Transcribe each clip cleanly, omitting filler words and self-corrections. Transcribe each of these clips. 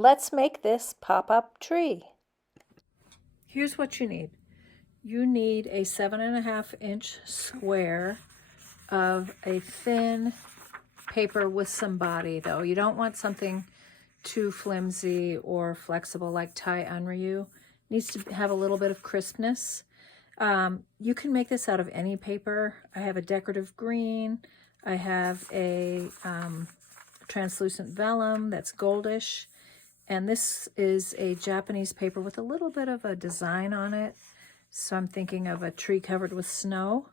Let's make this pop-up tree. Here's what you need. You need a 7.5-inch square of a thin paper with some body, though. You don't want something too flimsy or flexible like Thai Unryu. It needs to have a little bit of crispness. You can make this out of any paper. I have a decorative green. I have a translucent vellum that's goldish. And this is a Japanese paper with a little bit of a design on it. So I'm thinking of a tree covered with snow.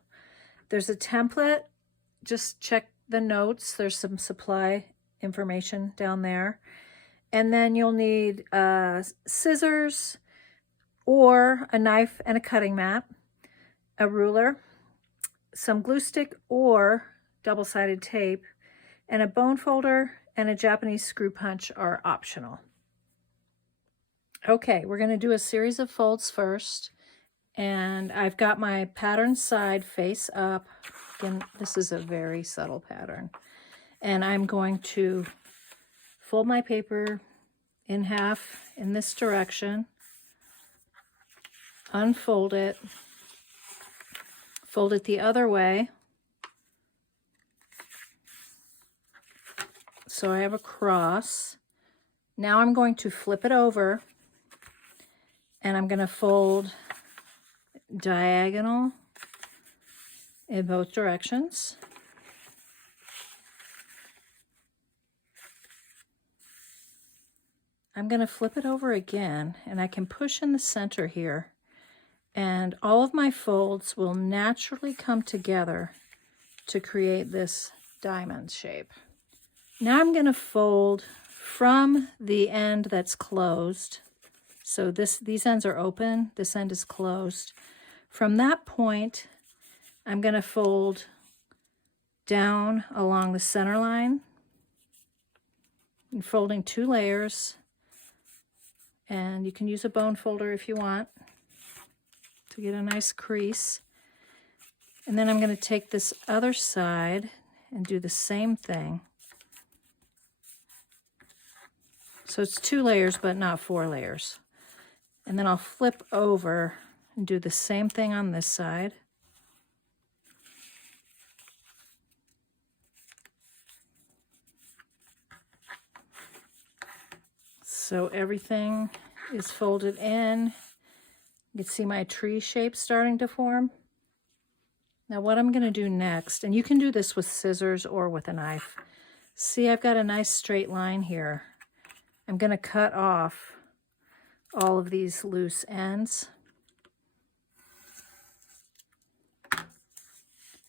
There's a template. Just check the notes. There's some supply information down there. And then you'll need scissors or a knife and a cutting mat, a ruler, some glue stick or double-sided tape, and a bone folder and a Japanese screw punch are optional. Okay, we're going to do a series of folds first, and I've got my pattern side face up. Again, this is a very subtle pattern, and I'm going to fold my paper in half in this direction, unfold it, fold it the other way, so I have a cross. Now I'm going to flip it over, and I'm going to fold diagonal in both directions. I'm going to flip it over again, and I can push in the center here, and all of my folds will naturally come together to create this diamond shape. Now I'm going to fold from the end that's closed. So these ends are open, this end is closed. From that point, I'm going to fold down along the center line, and folding 2 layers. And you can use a bone folder if you want to get a nice crease. And then I'm going to take this other side and do the same thing. So it's 2 layers, but not 4 layers. And then I'll flip over and do the same thing on this side. So everything is folded in. You can see my tree shape starting to form. Now what I'm going to do next, and you can do this with scissors or with a knife. See, I've got a nice straight line here. I'm going to cut off all of these loose ends.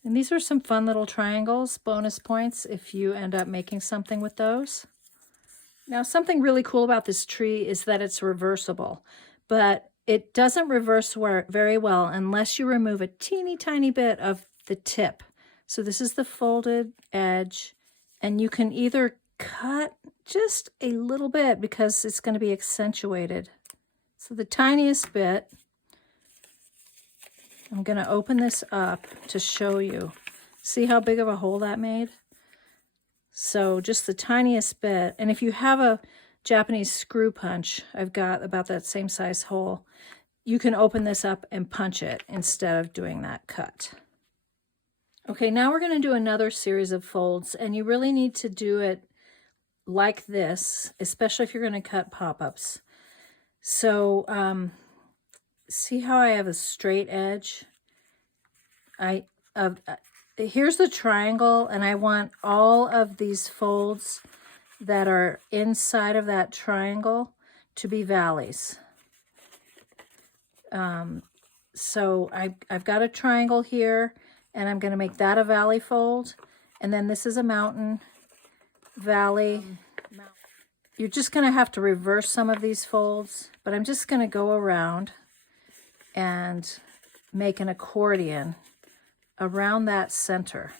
And these are some fun little triangles, bonus points if you end up making something with those. Now, something really cool about this tree is that it's reversible, but it doesn't reverse very well unless you remove a teeny tiny bit of the tip. So this is the folded edge, and you can either cut just a little bit because it's going to be accentuated. So the tiniest bit, I'm going to open this up to show you. See how big of a hole that made? So just the tiniest bit. And if you have a Japanese screw punch, I've got about that same size hole, you can open this up and punch it instead of doing that cut. Okay, now we're going to do another series of folds, and you really need to do it like this, especially if you're going to cut pop-ups. So see how I have a straight edge? Here's the triangle, and I want all of these folds that are inside of that triangle to be valleys. So I've got a triangle here, and I'm going to make that a valley fold, and then this is a mountain, valley. You're just going to have to reverse some of these folds, but I'm just going to go around and make an accordion around that center.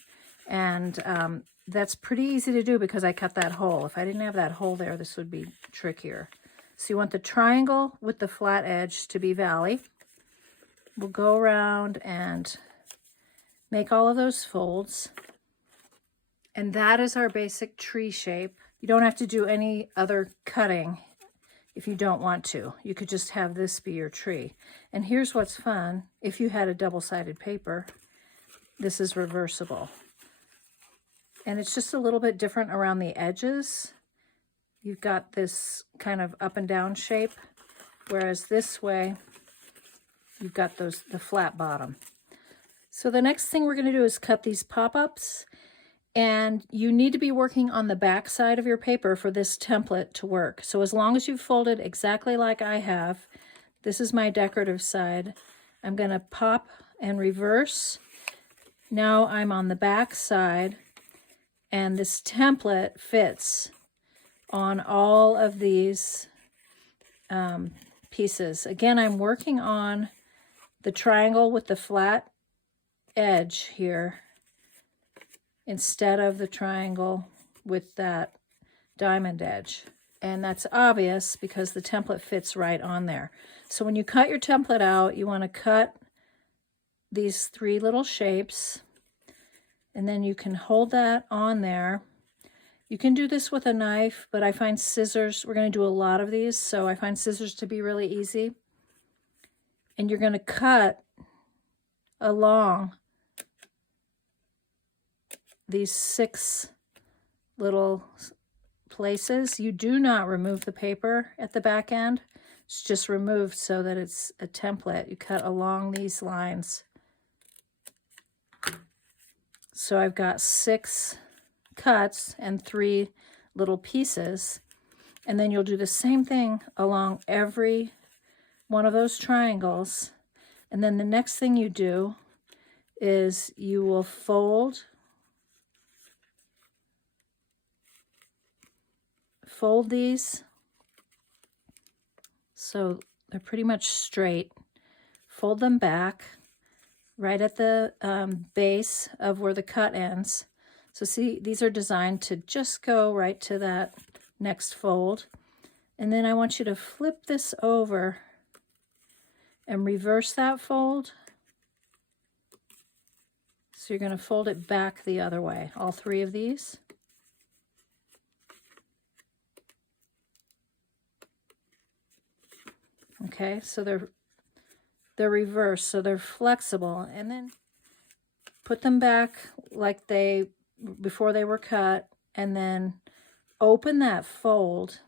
And that's pretty easy to do because I cut that hole. If I didn't have that hole there, this would be trickier. So you want the triangle with the flat edge to be valley. We'll go around and make all of those folds. And that is our basic tree shape. You don't have to do any other cutting if you don't want to. You could just have this be your tree. And here's what's fun. If you had a double-sided paper, this is reversible. And it's just a little bit different around the edges. You've got this kind of up and down shape, whereas this way, you've got the flat bottom. So the next thing we're going to do is cut these pop-ups, and you need to be working on the back side of your paper for this template to work. So as long as you've folded exactly like I have, this is my decorative side, I'm going to pop and reverse. Now I'm on the back side, and this template fits on all of these pieces. Again, I'm working on the triangle with the flat edge here instead of the triangle with that diamond edge. And that's obvious because the template fits right on there. So when you cut your template out, you want to cut these 3 little shapes, and then you can hold that on there. You can do this with a knife, but I find scissors, we're going to do a lot of these, so I find scissors to be really easy. And you're going to cut along these 6 little places. You do not remove the paper at the back end. It's just removed so that it's a template. You cut along these lines. So I've got 6 cuts and 3 little pieces. And then you'll do the same thing along every one of those triangles. And then the next thing you do is you will fold these so they're pretty much straight. Fold them back right at the base of where the cut ends. So see, these are designed to just go right to that next fold. And then I want you to flip this over and reverse that fold. So you're going to fold it back the other way, all 3 of these. Okay, so they're reversed, so they're flexible. And then put them back like before they were cut, and then open that fold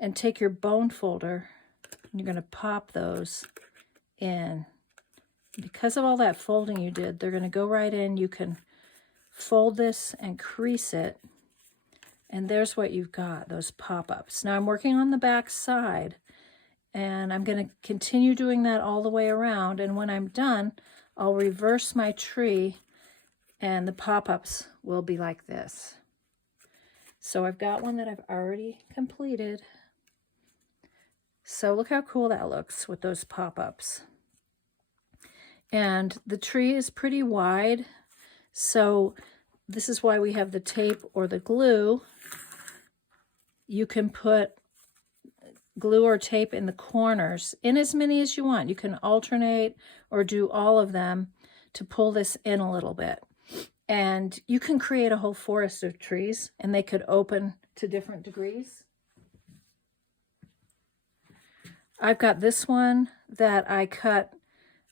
and take your bone folder, and you're going to pop those in. Because of all that folding you did, they're going to go right in. You can fold this and crease it, and there's what you've got, those pop-ups. Now I'm working on the back side, and I'm going to continue doing that all the way around, and when I'm done, I'll reverse my tree, and the pop-ups will be like this. So I've got one that I've already completed. So look how cool that looks with those pop-ups. And the tree is pretty wide, so this is why we have the tape or the glue. You can put glue or tape in the corners in as many as you want. You can alternate or do all of them to pull this in a little bit. And you can create a whole forest of trees, and they could open to different degrees. I've got this one that I cut.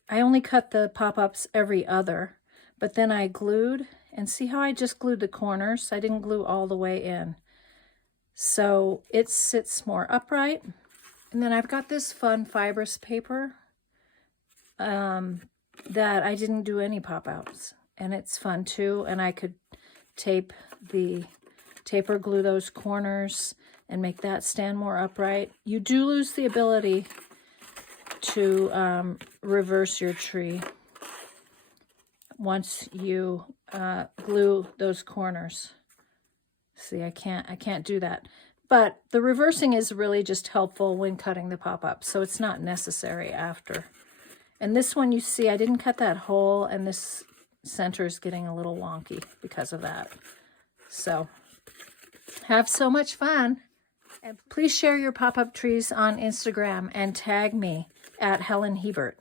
I only cut the pop-ups every other, but then I glued, and see how I just glued the corners? I didn't glue all the way in. So it sits more upright. And then I've got this fun fibrous paper that I didn't do any pop-outs. And it's fun too. And I could tape or glue those corners and make that stand more upright. You do lose the ability to reverse your tree once you glue those corners. See, I can't do that. But the reversing is really just helpful when cutting the pop-up, so it's not necessary after. And this one, you see, I didn't cut that hole, and this center is getting a little wonky because of that. So have so much fun. And please share your pop-up trees on Instagram and tag me at Helen Hiebert.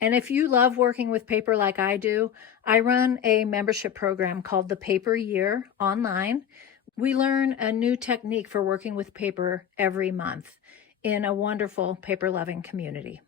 And if you love working with paper like I do, I run a membership program called the Paper Year online. We learn a new technique for working with paper every month in a wonderful paper-loving community.